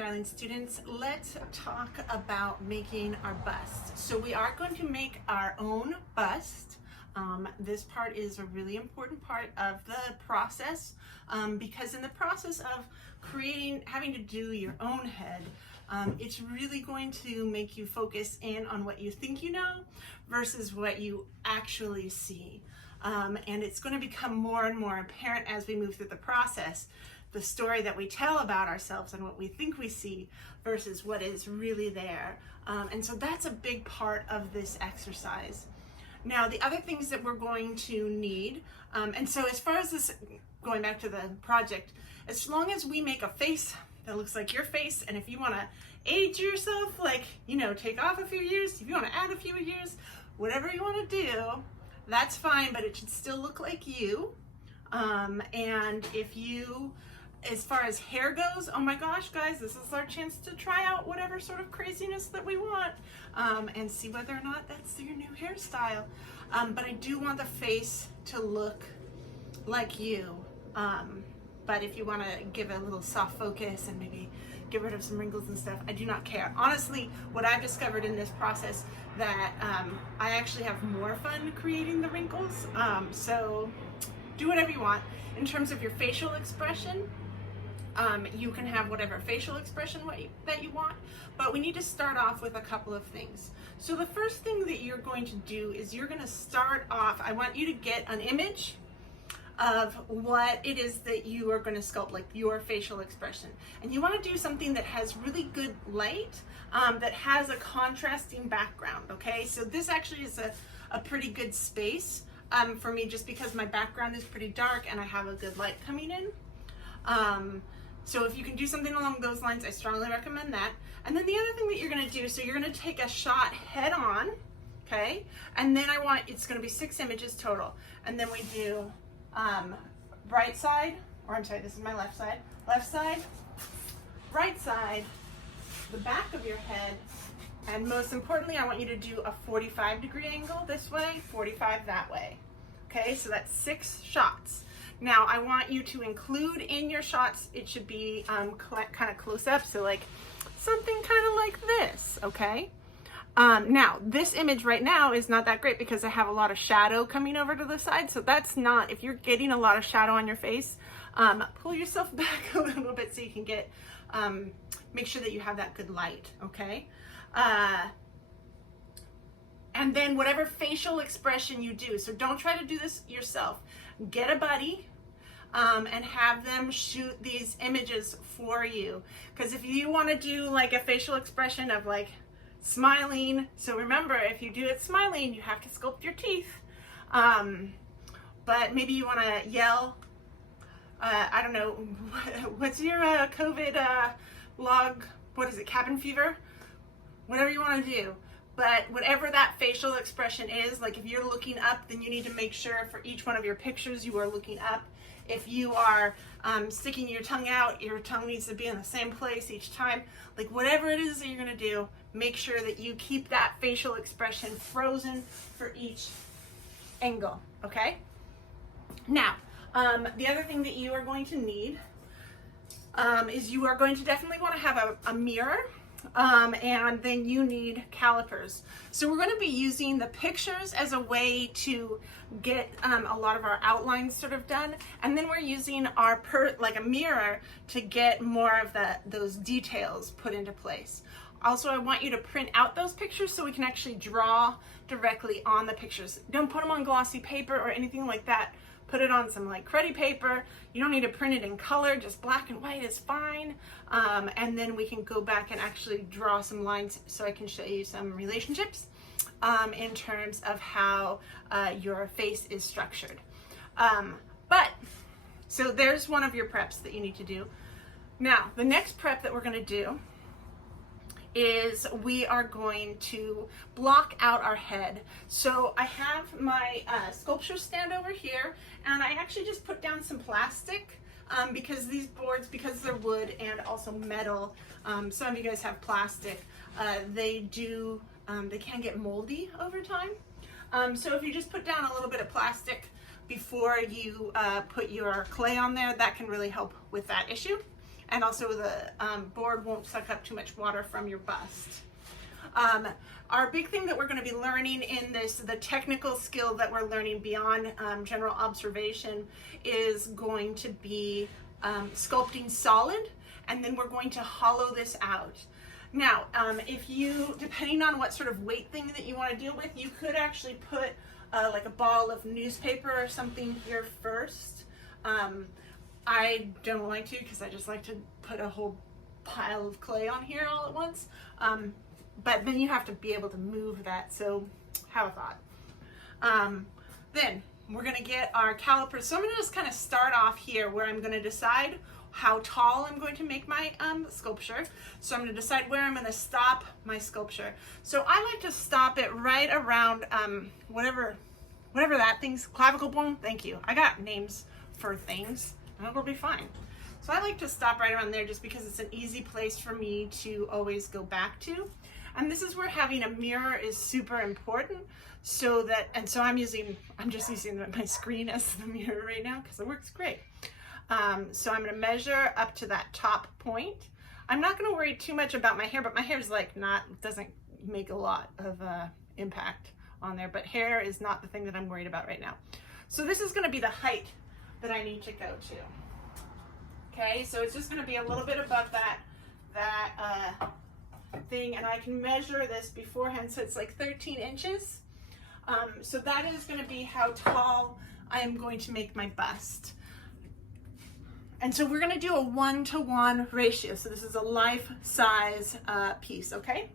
darling students, let's talk about making our bust. So we are going to make our own bust. This part is a really important part of the process because in the process of having to do your own head, it's really going to make you focus in on what you think you know versus what you actually see. And it's going to become more and more apparent as we move through the process, the story that we tell about ourselves and what we think we see versus what is really there. And so that's a big part of this exercise. Now, the other things that we're going to need, and so as far as this, going back to the project, as long as we make a face that looks like your face, and if you want to age yourself, like, you know, take off a few years, if you want to add a few years, whatever you want to do, that's fine, but it should still look like you. And if you, as far as hair goes, oh my gosh, guys, this is our chance to try out whatever sort of craziness that we want and see whether or not that's your new hairstyle. But I do want the face to look like you. But if you want to give it a little soft focus and maybe get rid of some wrinkles and stuff, I do not care. Honestly, what I've discovered in this process that I actually have more fun creating the wrinkles. So do whatever you want. In terms of your facial expression, you can have whatever facial expression that you want, but we need to start off with a couple of things. So the first thing that you're going to do is you're going to start off, I want you to get an image of what it is that you are going to sculpt, like your facial expression. And you want to do something that has really good light, that has a contrasting background, okay? So this actually is a pretty good space for me, just because my background is pretty dark and I have a good light coming in. So if you can do something along those lines, I strongly recommend that. And then the other thing that you're going to do, so you're going to take a shot head on, okay? And then it's going to be 6 images total. And then we do right side, or I'm sorry, this is my left side, right side, the back of your head, and most importantly, I want you to do a 45-degree angle this way, 45 that way. Okay, so that's 6 shots. Now, I want you to include in your shots, it should be kind of close up, so like something kind of like this, okay? Now, this image right now is not that great because I have a lot of shadow coming over to the side, so that's not, if you're getting a lot of shadow on your face, pull yourself back a little bit so you can get, make sure that you have that good light, okay? And then whatever facial expression you do, so don't try to do this yourself. Get a buddy and have them shoot these images for you. Because if you want to do like a facial expression of like smiling, so remember, if you do it smiling, you have to sculpt your teeth. But maybe you want to yell, I don't know, what's your COVID log, what is it, cabin fever? Whatever you want to do. But whatever that facial expression is, like if you're looking up, then you need to make sure for each one of your pictures you are looking up. If you are sticking your tongue out, your tongue needs to be in the same place each time. Like whatever it is that you're going to do, make sure that you keep that facial expression frozen for each angle, okay? Now, the other thing that you are going to need is you are going to definitely want to have a mirror. And then you need calipers. So we're going to be using the pictures as a way to get a lot of our outlines sort of done, and then we're using our like a mirror to get more of those details put into place. Also, I want you to print out those pictures so we can actually draw directly on the pictures. Don't put them on glossy paper or anything like that. Put it on some like cruddy paper. You don't need to print it in color, just black and white is fine. And then we can go back and actually draw some lines so I can show you some relationships in terms of how your face is structured. So there's one of your preps that you need to do. Now, the next prep that we're gonna do is we are going to block out our head. So I have my sculpture stand over here, and I actually just put down some plastic because these boards, because they're wood and also metal, some of you guys have plastic, they can get moldy over time. So if you just put down a little bit of plastic before you put your clay on there, that can really help with that issue. and also the board won't suck up too much water from your bust. Our big thing that we're going to be learning in this, the technical skill that we're learning beyond general observation, is going to be sculpting solid, and then we're going to hollow this out. Now, if you, depending on what sort of weight thing that you want to deal with, you could actually put like a ball of newspaper or something here first. I don't like to, because I just like to put a whole pile of clay on here all at once. But then you have to be able to move that, so have a thought. Then we're gonna get our calipers. So I'm gonna just kind of start off here where I'm gonna decide how tall I'm going to make my sculpture. So I'm gonna decide where I'm gonna stop my sculpture. So I like to stop it right around whatever that thing's, clavicle bone, thank you. I got names for things, and it'll be fine. So I like to stop right around there just because it's an easy place for me to always go back to. And this is where having a mirror is super important, so that, and so I'm just using my screen as the mirror right now because it works great. So I'm gonna measure up to that top point. I'm not gonna worry too much about my hair, but my hair is like doesn't make a lot of impact on there, but hair is not the thing that I'm worried about right now. So this is gonna be the height that I need to go to. Okay, so it's just gonna be a little bit above that thing, and I can measure this beforehand, so it's like 13 inches. So that is going to be how tall I am going to make my bust. And so we're going to do a 1-to-1 ratio. So this is a life-size piece, okay?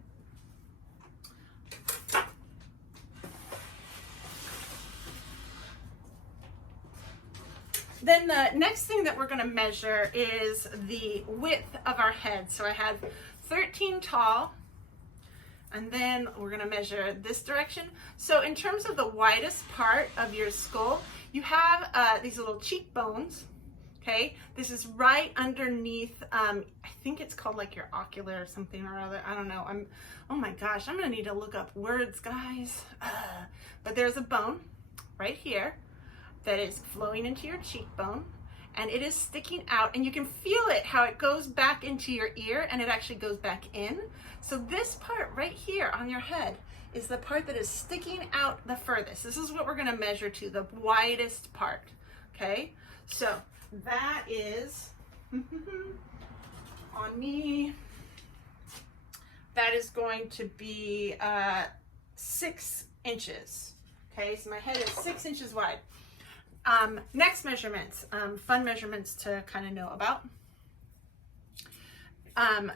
Then the next thing that we're going to measure is the width of our head. So I have 13 tall, and then we're going to measure this direction. So in terms of the widest part of your skull, you have these little cheekbones. Okay, this is right underneath, I think it's called like your ocular or something or other. I don't know. Oh my gosh, I'm gonna need to look up words, guys. But there's a bone right here that is flowing into your cheekbone, and it is sticking out, and you can feel it, how it goes back into your ear, and it actually goes back in. So this part right here on your head is the part that is sticking out the furthest. This is what we're gonna measure to, the widest part, okay? So that is, on me, that is going to be 6 inches. Okay, so my head is 6 inches wide. Next measurements, fun measurements to kind of know about.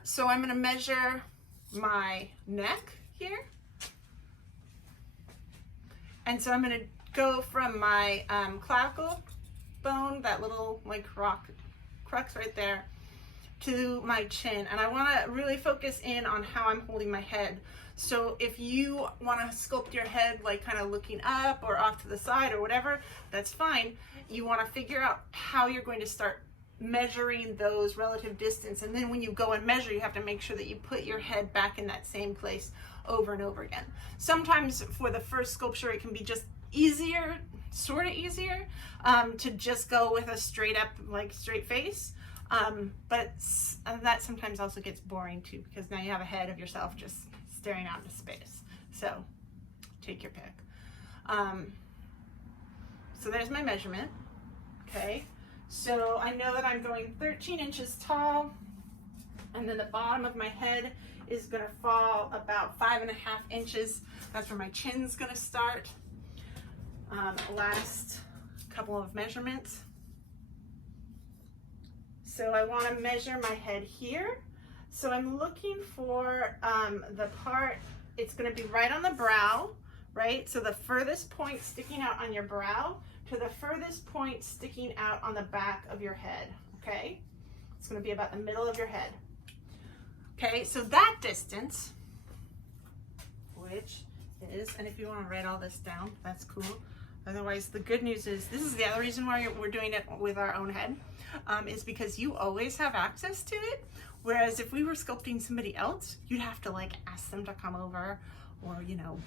So I'm going to measure my neck here. And so I'm going to go from my clavicle bone, that little like crux right there, to my chin. And I want to really focus in on how I'm holding my head. So if you want to sculpt your head like kind of looking up or off to the side or whatever, that's fine. You want to figure out how you're going to start measuring those relative distance, and then when you go and measure, you have to make sure that you put your head back in that same place over and over again. Sometimes for the first sculpture it can be just easier, sort of easier, to just go with a straight up, like straight face, but that sometimes also gets boring too, because now you have a head of yourself just staring out into space. So take your pick. So there's my measurement. Okay, so I know that I'm going 13 inches tall, and then the bottom of my head is going to fall about 5.5 inches. That's where my chin's going to start. Last couple of measurements. So I want to measure my head here. So I'm looking for the part, it's going to be right on the brow, right? So the furthest point sticking out on your brow to the furthest point sticking out on the back of your head, okay? It's going to be about the middle of your head. Okay, so that distance, which is, and if you want to write all this down, that's cool. Otherwise, the good news is, this is the other reason why we're doing it with our own head, is because you always have access to it. Whereas if we were sculpting somebody else, you'd have to like ask them to come over or, you know,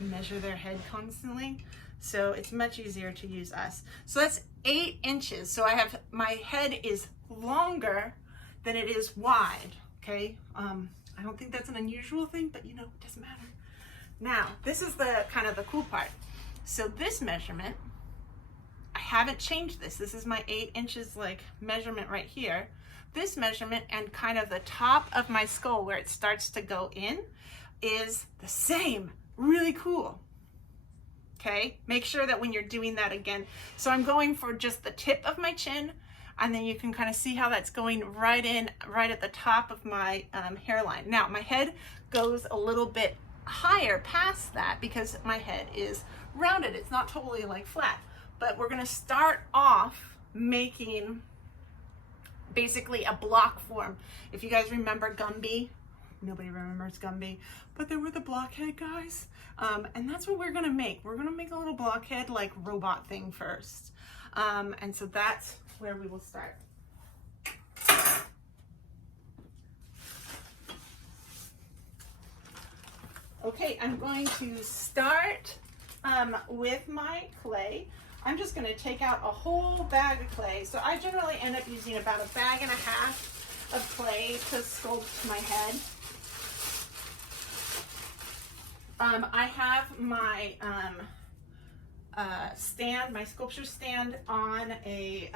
measure their head constantly. So it's much easier to use us. So that's 8 inches. So I have, my head is longer than it is wide, okay? I don't think that's an unusual thing, but you know, it doesn't matter. Now, this is the kind of the cool part. So this measurement, I haven't changed this. This is my 8 inches like measurement right here. This measurement and kind of the top of my skull where it starts to go in is the same. Really cool. Okay, make sure that when you're doing that again. So I'm going for just the tip of my chin, and then you can kind of see how that's going right in, right at the top of my hairline. Now my head goes a little bit higher past that because my head is rounded. It's not totally like flat, but we're gonna start off making basically a block form. If you guys remember Gumby, nobody remembers Gumby, but they were the blockhead guys. And that's what we're gonna make. We're gonna make a little blockhead like robot thing first. And so that's where we will start. Okay, I'm going to start with my clay. I'm just going to take out a whole bag of clay. So I generally end up using about 1.5 bags of clay to sculpt my head. I have my stand, my sculpture stand on a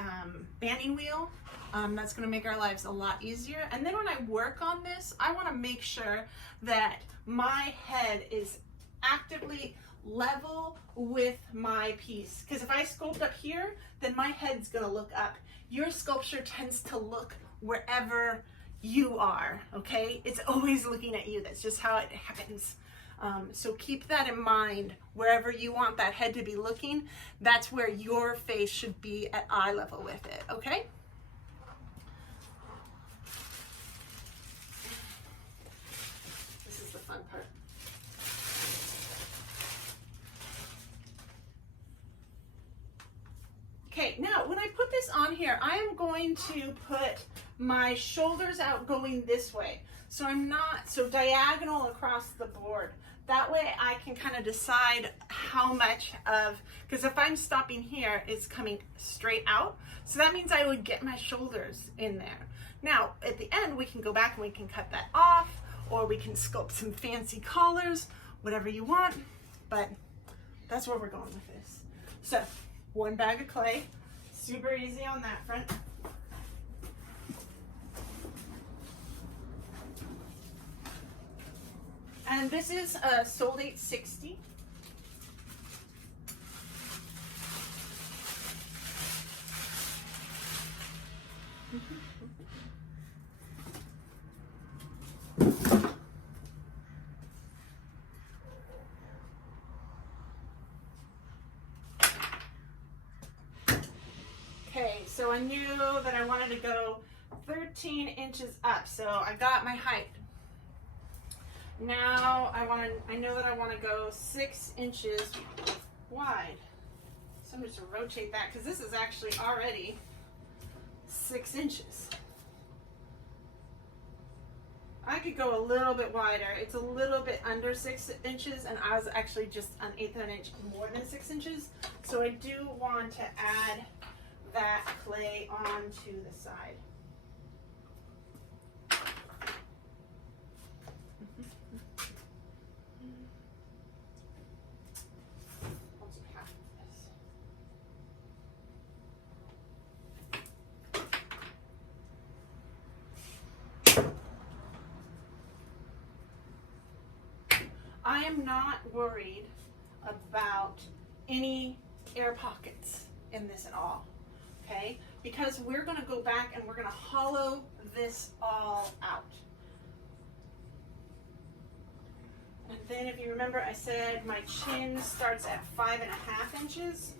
banding wheel. That's going to make our lives a lot easier. And then when I work on this, I want to make sure that my head is actively level with my piece. Because if I sculpt up here, then my head's going to look up. Your sculpture tends to look wherever you are, okay? It's always looking at you. That's just how it happens. So keep that in mind. Wherever you want that head to be looking, that's where your face should be at eye level with it, okay? This is the fun part. Okay, now when I put this on here, I am going to put my shoulders out going this way. So I'm not so diagonal across the board. That way I can kind of decide how much of, because if I'm stopping here, it's coming straight out. So that means I would get my shoulders in there. Now, at the end, we can go back and we can cut that off, or we can sculpt some fancy collars, whatever you want, but that's where we're going with this. So, 1 bag of clay, super easy on that front. And this is a Sold 860. Okay, so I knew that I wanted to go 13 inches up, so I got my height. Now I know that I want to go 6 inches wide. So I'm just going to rotate that because this is actually already 6 inches. I could go a little bit wider. It's a little bit under 6 inches, and I was actually just an 1/8 of an inch more than 6 inches. So I do want to add that clay onto the side. I am not worried about any air pockets in this at all, okay? Because we're gonna go back and we're gonna hollow this all out. And then if you remember, I said my chin starts at 5.5 inches.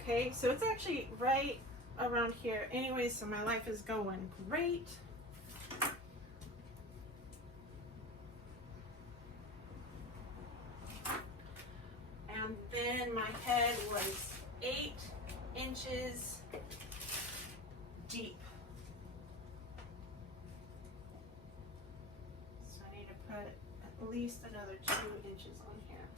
Okay, so it's actually right around here. Anyway, so my life is going great. And then my head was 8 inches deep. So I need to put at least another 2 inches on here.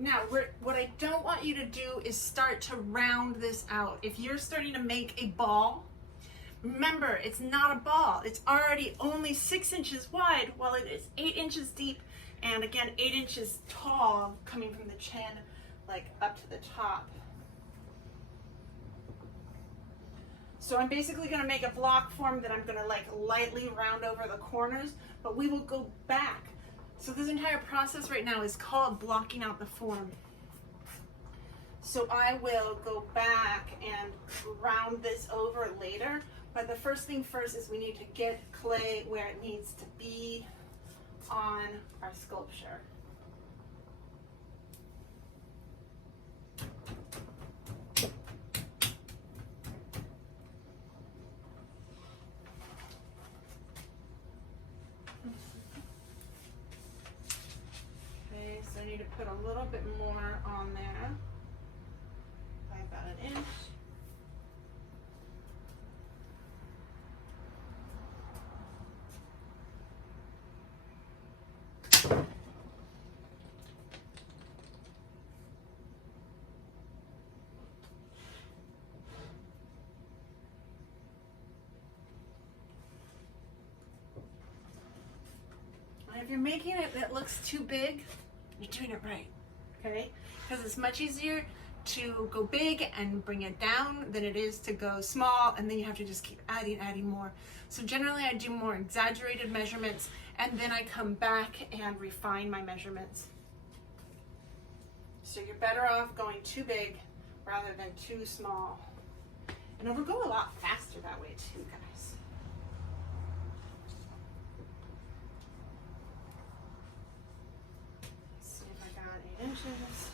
Now, what I don't want you to do is start to round this out. If you're starting to make a ball, remember, it's not a ball. It's already only 6 inches wide while it is 8 inches deep and again 8 inches tall, coming from the chin like up to the top. So I'm basically going to make a block form that I'm going to like lightly round over the corners, but we will go back. So this entire process right now is called blocking out the form. So I will go back and round this over later, but the first thing first is we need to get clay where it needs to be on our sculpture. Okay, so I need to put a little bit more on there, by about an inch. If you're making it that looks too big, you're doing it right, okay? Because it's much easier to go big and bring it down than it is to go small, and then you have to just keep adding more. So generally I do more exaggerated measurements, and then I come back and refine my measurements. So you're better off going too big rather than too small. And it'll go a lot faster that way too, guys. Inches.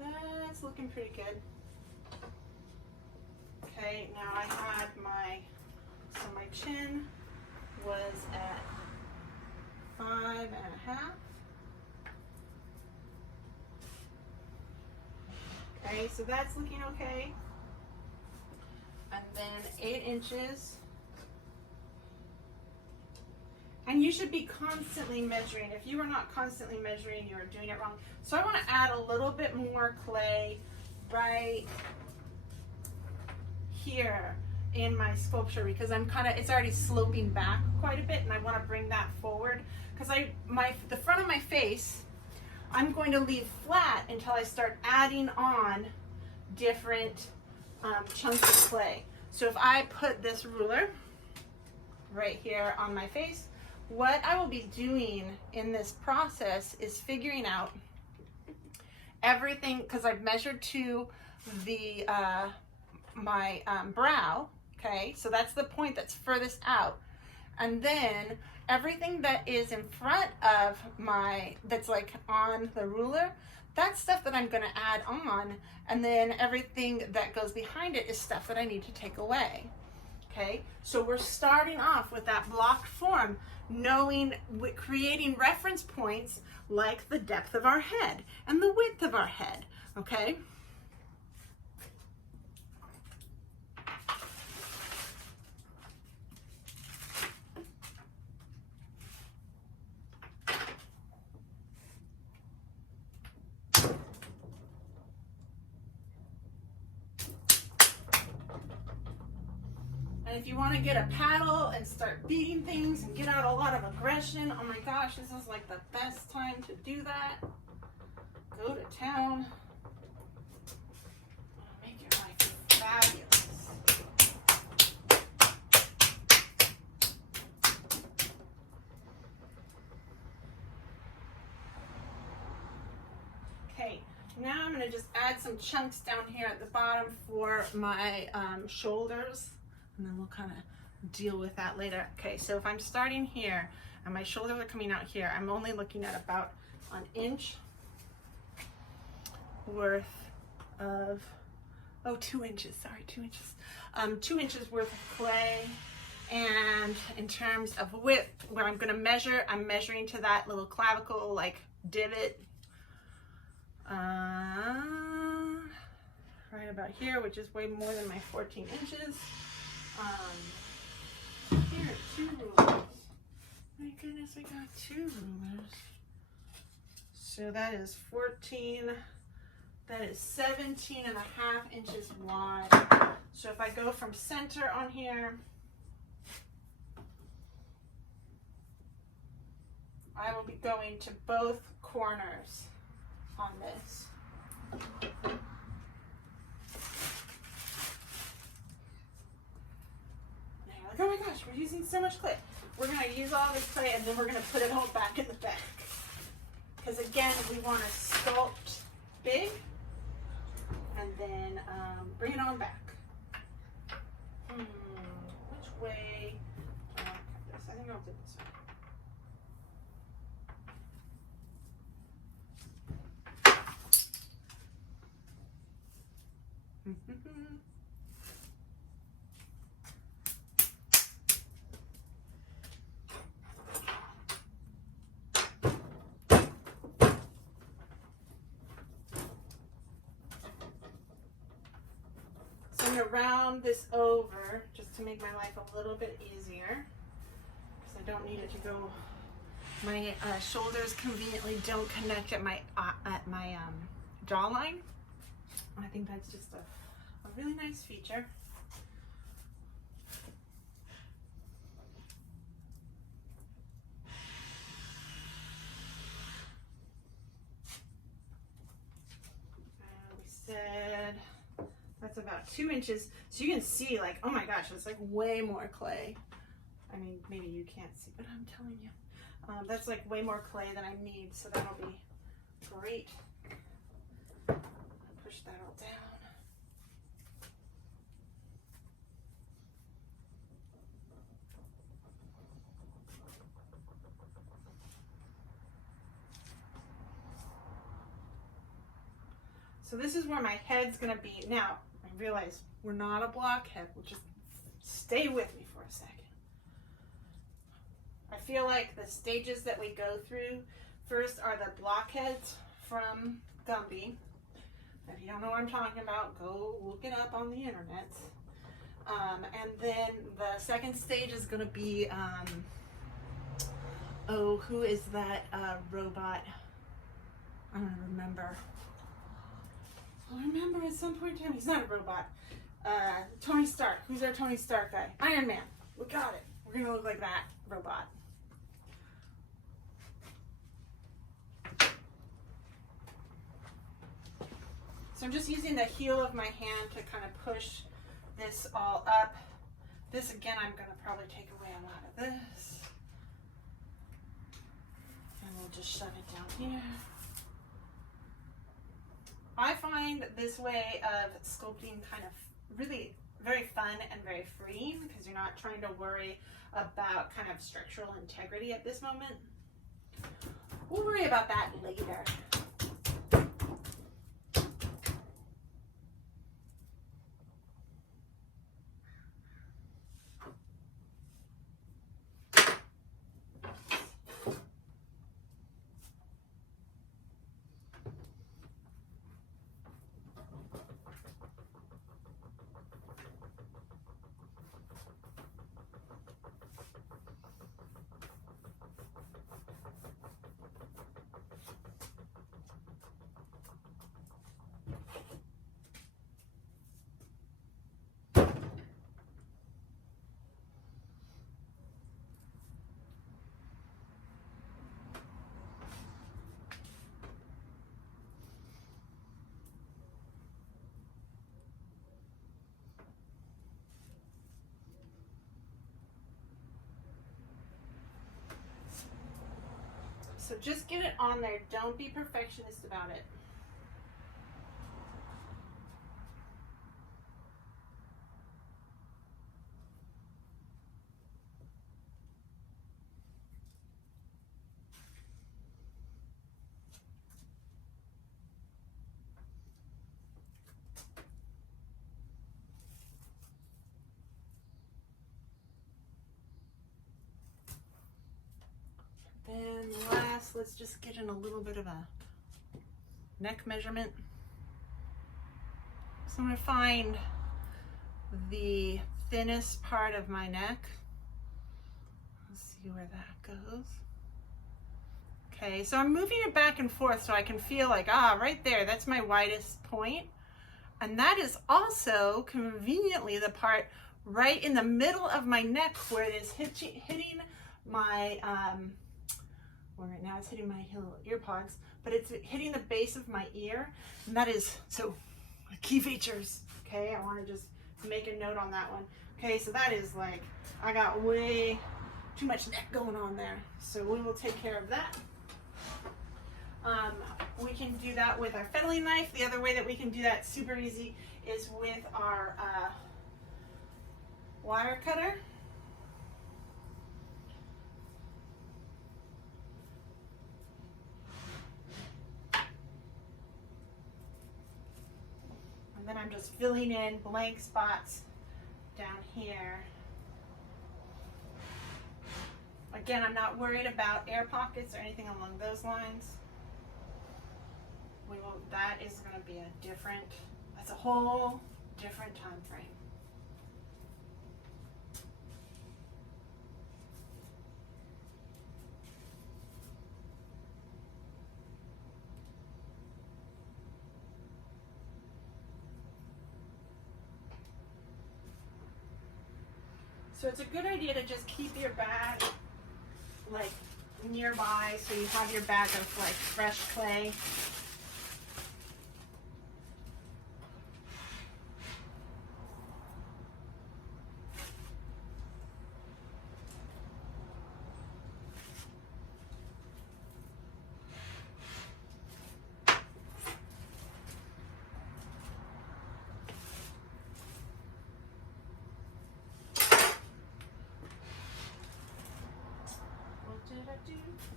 That's looking pretty good. Okay, now I had my chin was at 5.5. Okay, so that's looking okay. And then 8 inches. And you should be constantly measuring. If you are not constantly measuring, you are doing it wrong. So I want to add a little bit more clay right here in my sculpture because it's already sloping back quite a bit, and I want to bring that forward because the front of my face, I'm going to leave flat until I start adding on different chunks of clay. So if I put this ruler right here on my face, what I will be doing in this process is figuring out everything, because I've measured to the my brow, okay, so that's the point that's furthest out, and then everything that is in front of that's like on the ruler, that's stuff that I'm going to add on, and then everything that goes behind it is stuff that I need to take away. Okay, so we're starting off with that blocked form, creating reference points like the depth of our head and the width of our head, okay? If you want to get a paddle and start beating things and get out a lot of aggression, oh my gosh, this is like the best time to do that. Go to town. Make your life fabulous. Okay, now I'm going to just add some chunks down here at the bottom for my shoulders. And then we'll kind of deal with that later. Okay, so if I'm starting here and my shoulders are coming out here, I'm only looking at about an inch worth of, 2 inches, sorry, 2 inches. 2 inches worth of clay. And in terms of width, where I'm gonna measure, I'm measuring to that little clavicle, like divot. Right about here, which is way more than my 14 inches. Here, 2 rulers. My goodness, we got 2 rulers. So that is 14, that is 17.5 inches wide. So if I go from center on here, I will be going to both corners on this. Now you're like, oh my gosh, we're using so much clay. We're going to use all this clay and then we're going to put it all back in the bag. Because again, we want to sculpt big and then bring it on back. Which way? I think I'll do this way. So I'm going to round this over just to make my life a little bit easier, because I don't need it to go. My shoulders conveniently don't connect at my jawline. I think that's just a really nice feature. We said that's about 2 inches. So you can see, like, oh my gosh, it's like way more clay. I mean, maybe you can't see, but I'm telling you. That's like way more clay than I need, so that'll be great. Push that all down. So this is where my head's gonna be. Now, I realize we're not a blockhead. We'll just stay with me for a second. I feel like the stages that we go through first are the blockheads from Gumby. If you don't know what I'm talking about, go look it up on the internet. And then the second stage is going to be, oh, who is that robot? I don't remember. I'll remember at some point in time. He's not a robot. Tony Stark. Who's our Tony Stark guy? Iron Man. We got it. We're going to look like that robot. So I'm just using the heel of my hand to kind of push this all up. This, again, I'm going to probably take away a lot of this. And we'll just shove it down here. I find this way of sculpting kind of really very fun and very freeing, because you're not trying to worry about kind of structural integrity at this moment. We'll worry about that later. So just get it on there. Don't be perfectionist about it. Then last, let's just get in a little bit of a neck measurement. So I'm going to find the thinnest part of my neck. Let's see where that goes. Okay, so I'm moving it back and forth so I can feel like, ah, right there, that's my widest point. And that is also conveniently the part right in the middle of my neck where it is hitting my, well, right now it's hitting my ear pods, but it's hitting the base of my ear. And that is, so key features, okay? I want to just make a note on that one. Okay, so that is like, I got way too much neck going on there. So we will take care of that. We can do that with our fettling knife. The other way that we can do that super easy is with our wire cutter. And then I'm just filling in blank spots down here. Again, I'm not worried about air pockets or anything along those lines. That is going to be a different, that's a whole different time frame. So it's a good idea to just keep your bag like nearby so you have your bag of like fresh clay.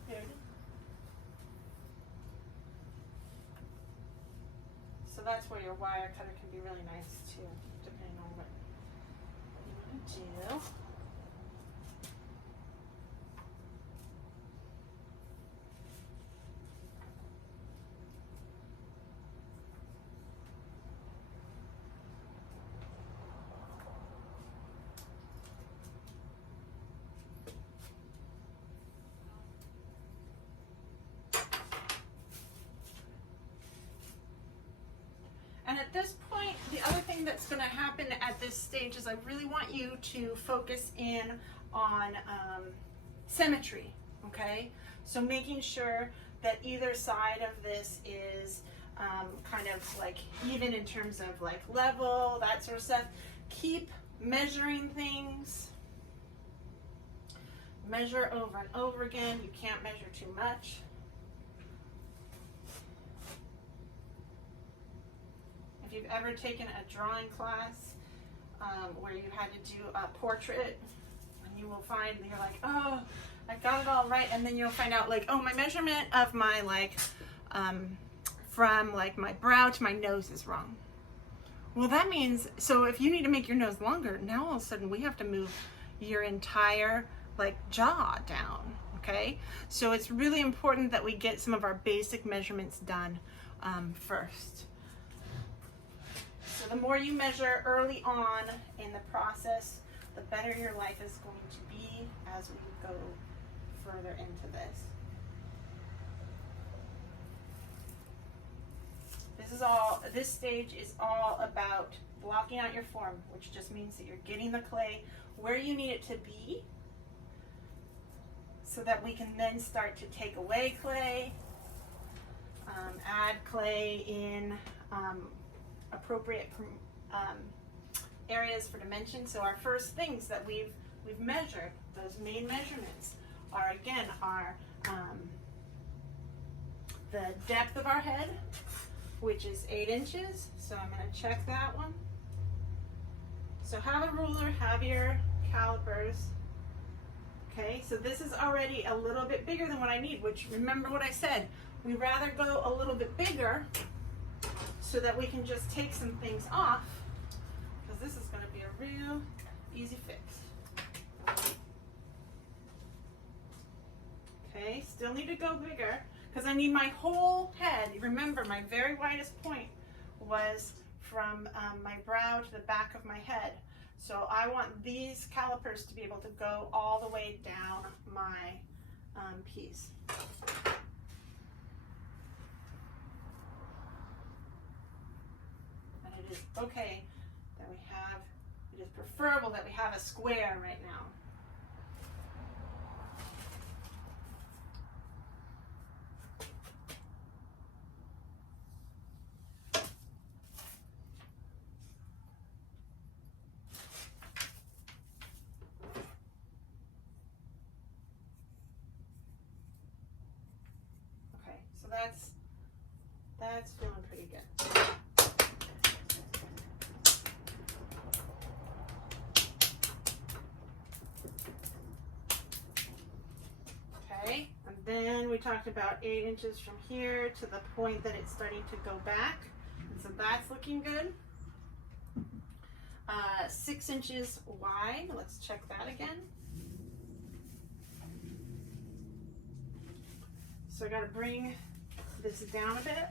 There it is. So that's where your wire cutter can be really nice too, depending on what you want to do. And at this point, the other thing that's going to happen at this stage is I really want you to focus in on symmetry, okay? So making sure that either side of this is kind of like even in terms of like level, that sort of stuff. Keep measuring things. Measure over and over again. You can't measure too much. If you've ever taken a drawing class where you had to do a portrait, and you will find you're like, oh, I got it all right, and then you'll find out like, oh, my measurement of my like from like my brow to my nose is wrong. Well, that means, so if you need to make your nose longer, now all of a sudden we have to move your entire like jaw down, okay? So it's really important that we get some of our basic measurements done first. So the more you measure early on in the process, the better your life is going to be as we go further into this. This stage is all about blocking out your form, which just means that you're getting the clay where you need it to be so that we can then start to take away clay, add clay in appropriate areas for dimension. So our first things that we've measured, those main measurements, are again the depth of our head, which is 8 inches. So I'm going to check that one. So have a ruler, have your calipers. Okay, so this is already a little bit bigger than what I need, which remember what I said, we rather go a little bit bigger so that we can just take some things off, because this is going to be a real easy fix. Okay, still need to go bigger because I need my whole head. Remember, my very widest point was from my brow to the back of my head. So I want these calipers to be able to go all the way down my piece. it is okay that we have, it is preferable that we have a square right now. Okay, so that's feeling pretty good. Okay, and then we talked about 8 inches from here to the point that it's starting to go back. And so that's looking good. 6 inches wide. Let's check that again. So I got to bring this down a bit.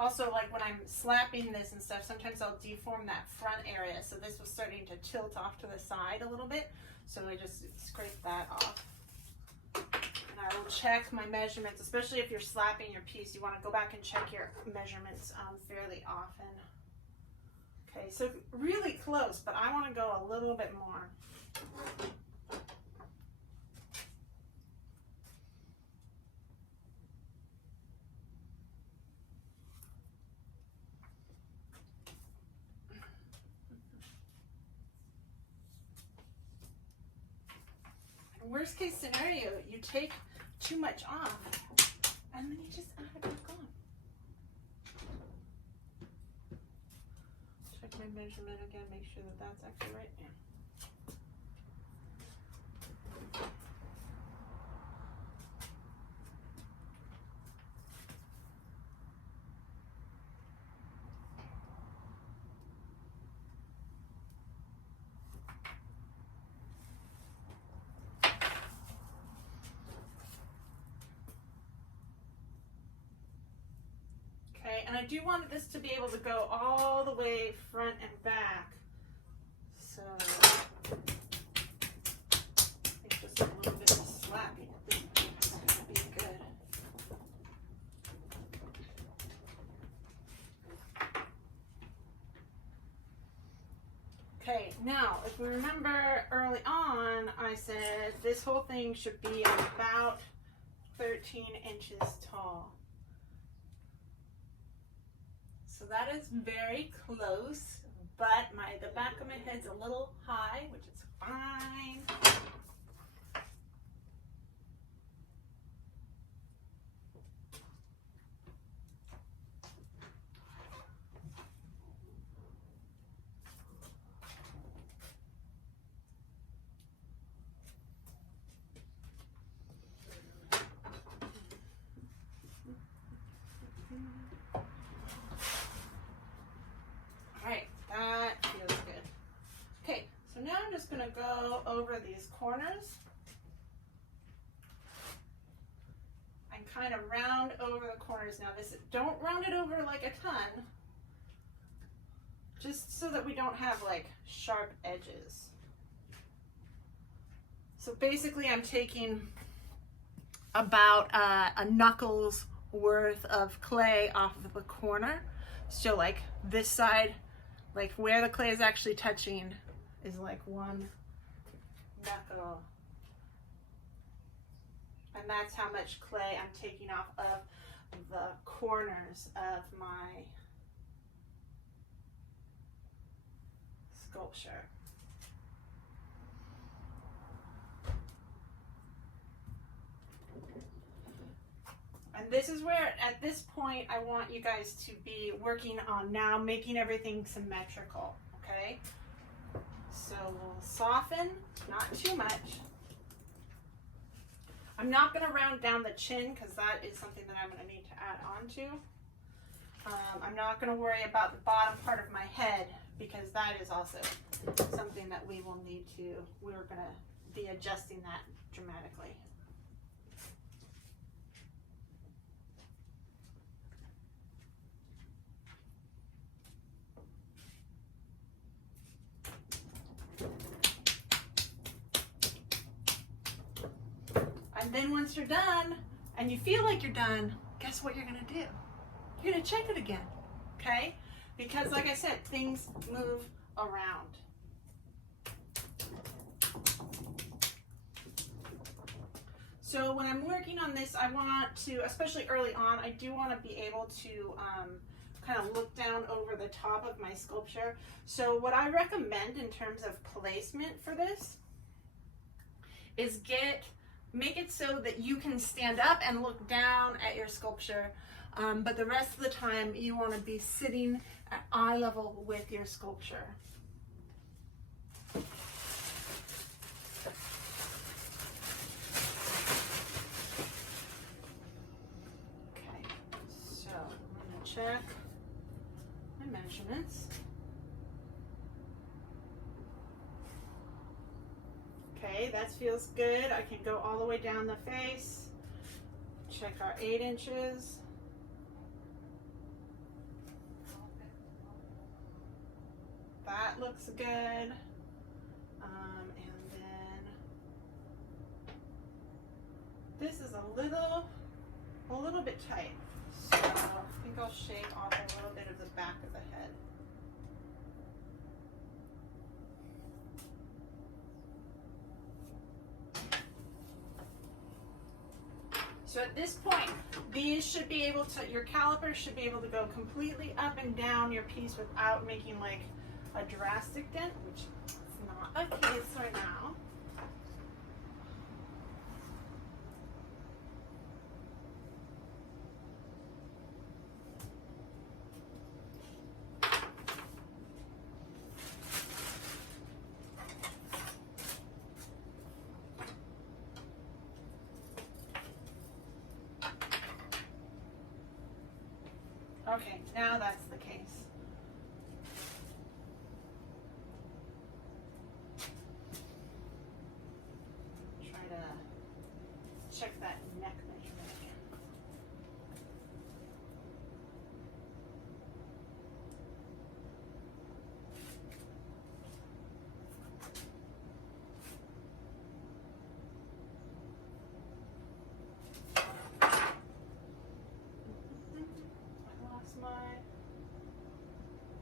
Also, like when I'm slapping this and stuff, sometimes I'll deform that front area. So this was starting to tilt off to the side a little bit. So I just scrape that off. And I will check my measurements, especially if you're slapping your piece. You want to go back and check your measurements fairly often. Okay, so really close, but I want to go a little bit more. Worst case scenario, you take too much off and then you just add it back on. Check my measurement again, make sure that that's actually right. Yeah. And I do want this to be able to go all the way front and back. So I think just a little bit of slapping at this point is going to be good. Okay, now if we remember early on, I said this whole thing should be about 13 inches tall. So that is very close, but the back of my head's a little high, which is fine. Going to go over these corners and kind of round over the corners. Now don't round it over like a ton, just so that we don't have like sharp edges. So basically I'm taking about a knuckles worth of clay off of the corner. So like this side, like where the clay is actually touching, is like one knuckle, and that's how much clay I'm taking off of the corners of my sculpture. And this is where, at this point, I want you guys to be working on now making everything symmetrical, okay? So we'll soften, not too much. I'm not going to round down the chin because that is something that I'm going to need to add on to. I'm not going to worry about the bottom part of my head because that is also something that we will need to, we're going to be adjusting that dramatically. And then once you're done and you feel like you're done, guess what you're going to do? You're going to check it again, okay? Because like I said, things move around. So when I'm working on this, I want to, especially early on, I do want to be able to kind of look down over the top of my sculpture. So what I recommend in terms of placement for this is make it so that you can stand up and look down at your sculpture, but the rest of the time you want to be sitting at eye level with your sculpture. Okay, so I'm going to check my measurements. Okay, that feels good. I can go all the way down the face. Check our 8 inches. That looks good. And then this is a little bit tight. So I think I'll shave off a little bit of the back of the head. So at this point, these should be able to, your calipers should be able to go completely up and down your piece without making like a drastic dent, which is not the case right now. Okay, now that's the case. Try to check that neck measurement again.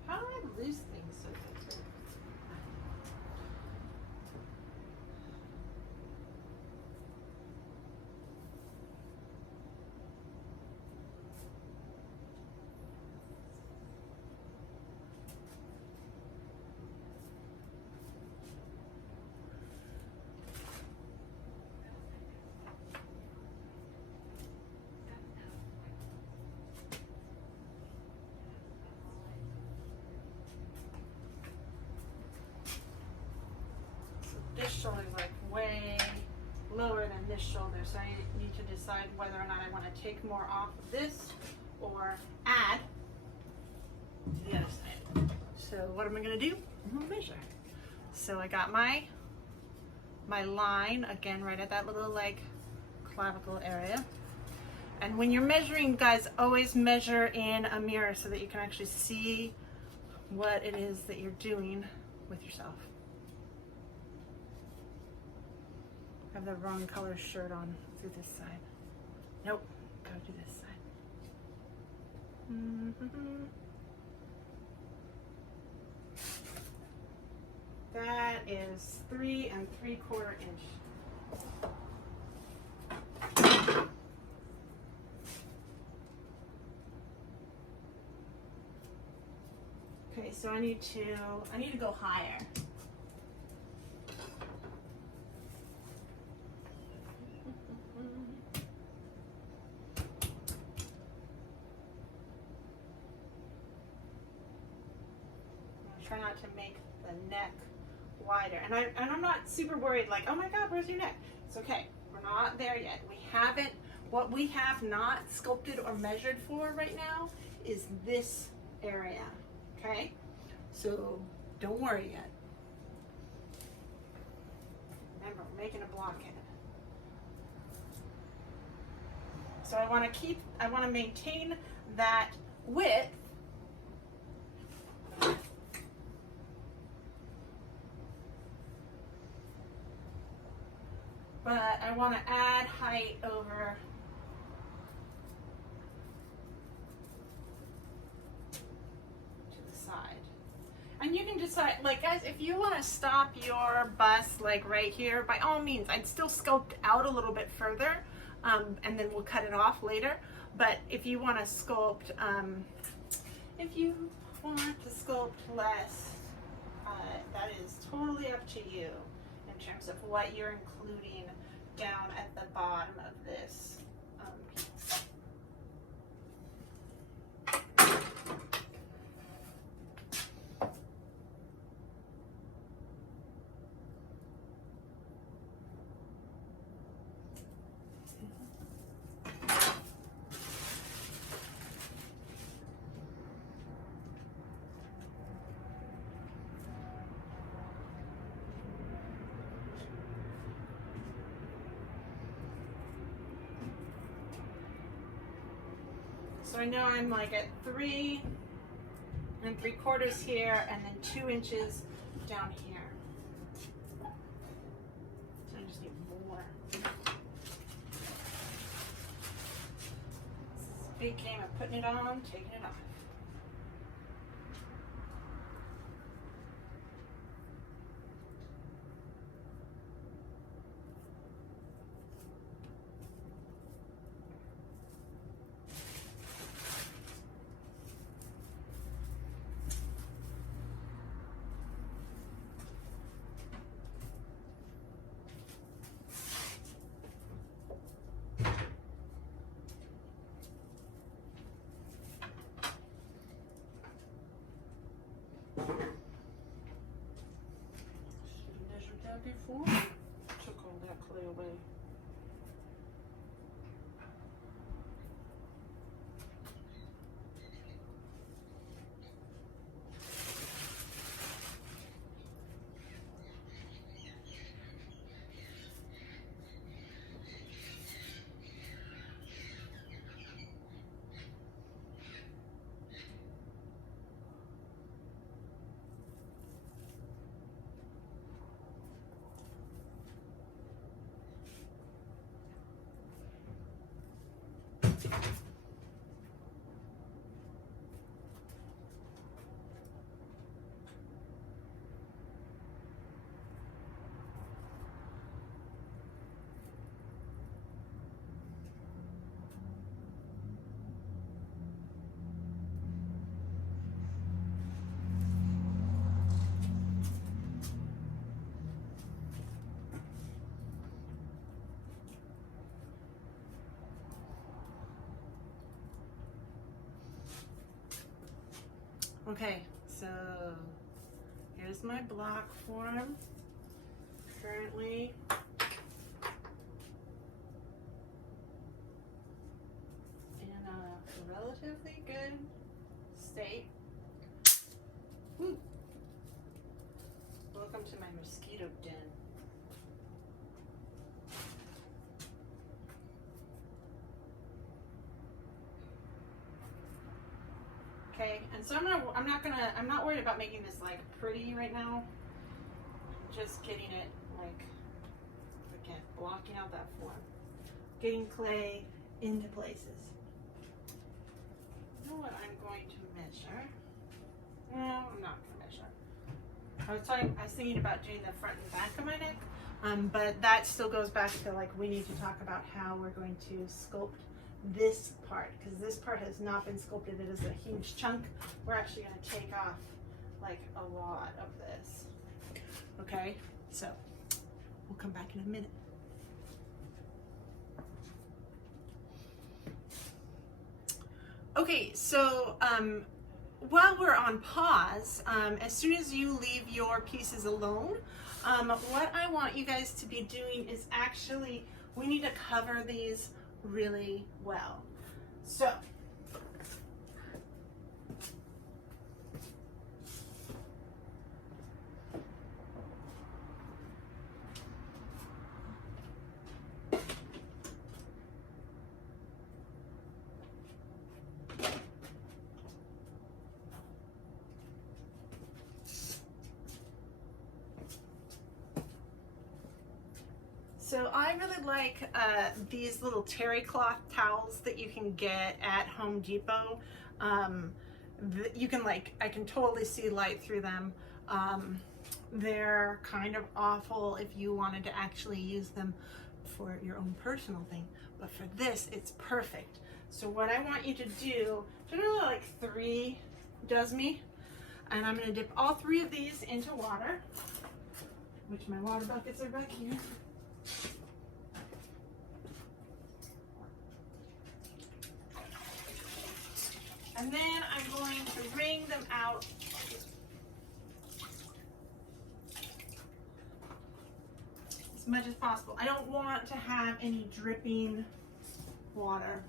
How do I lose things so quickly? This shoulder is like way lower than this shoulder, so I need to decide whether or not I want to take more off of this or add to the other side. So what am I going to do? I'm going to measure. So I got my line again right at that little like clavicle area. And when you're measuring, guys, always measure in a mirror so that you can actually see what it is that you're doing with yourself. I have the wrong color shirt on. Let's do this side. Nope, go to this side. That is 3 3/4 inch. Okay, so I need to go higher. Try not to make the neck wider, and I'm not super worried like, oh my god, where's your neck? It's okay, we're not there yet. We haven't, what we have not sculpted or measured for right now is this area. Okay, so don't worry yet. Remember, we're making a blockhead. So I want to maintain that width. But I want to add height over to the side. And you can decide, like guys, if you want to stop your bust like right here, by all means, I'd still sculpt out a little bit further, and then we'll cut it off later. But if you want to sculpt, less, that is totally up to you in terms of what you're including down at the bottom of this piece. So I know I'm like at 3 3/4 here, and then 2 inches down here. So I just need more. This is a big game of putting it on, taking it off. Before took all that clay away. Okay, so here's my block form. Currently in a relatively good state. Woo. Welcome to my mosquito den. Okay, and so I'm not worried about making this like pretty right now. Just getting it like, again, blocking out that form. Getting clay into places. You know what I'm going to measure? No, I'm not going to measure. I was thinking about doing the front and back of my neck, but that still goes back to like, we need to talk about how we're going to sculpt this part, because this part has not been sculpted. It is a huge chunk. We're actually going to take off like a lot of this. Okay, so we'll come back in a minute. Okay, so while we're on pause, as soon as you leave your pieces alone, what I want you guys to be doing is actually, we need to cover these really well. So, I really like these little terry cloth towels that you can get at Home Depot. You can I can totally see light through them. They're kind of awful if you wanted to actually use them for your own personal thing, but for this, it's perfect. So what I want you to do, generally like 3 does me, and I'm gonna dip all 3 of these into water, which my water buckets are back here. And then I'm going to wring them out as much as possible. I don't want to have any dripping water.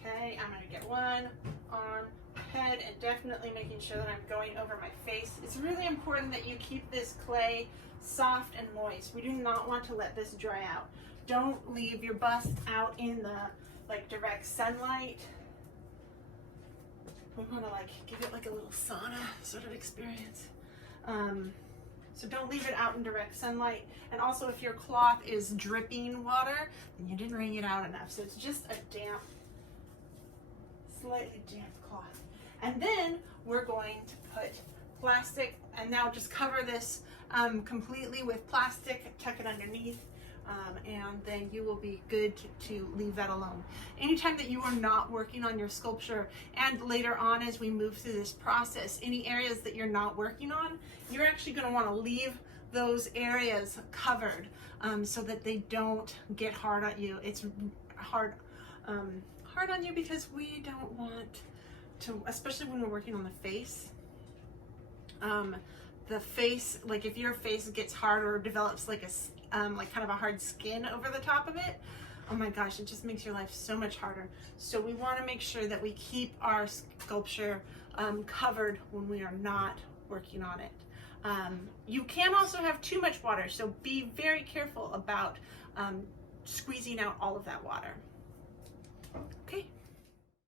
Okay, I'm going to get one on my head and definitely making sure that I'm going over my face. It's really important that you keep this clay soft and moist. We do not want to let this dry out. Don't leave your bust out in the direct sunlight. We want to give it a little sauna sort of experience. So don't leave it out in direct sunlight. And also if your cloth is dripping water, then you didn't wring it out enough. So it's just a damp, slightly damp cloth. And then we're going to put plastic, and now just cover this completely with plastic, tuck it underneath. And then you will be good to leave that alone. Anytime that you are not working on your sculpture, and later on as we move through this process, any areas that you're not working on, you're actually going to want to leave those areas covered so that they don't get hard on you. It's hard on you because we don't want to, especially when we're working on the face. The face, if your face gets hard or develops kind of a hard skin over the top of it, oh my gosh, it just makes your life so much harder. So we want to make sure that we keep our sculpture covered when we are not working on it. You can also have too much water, so be very careful about squeezing out all of that water. Okay.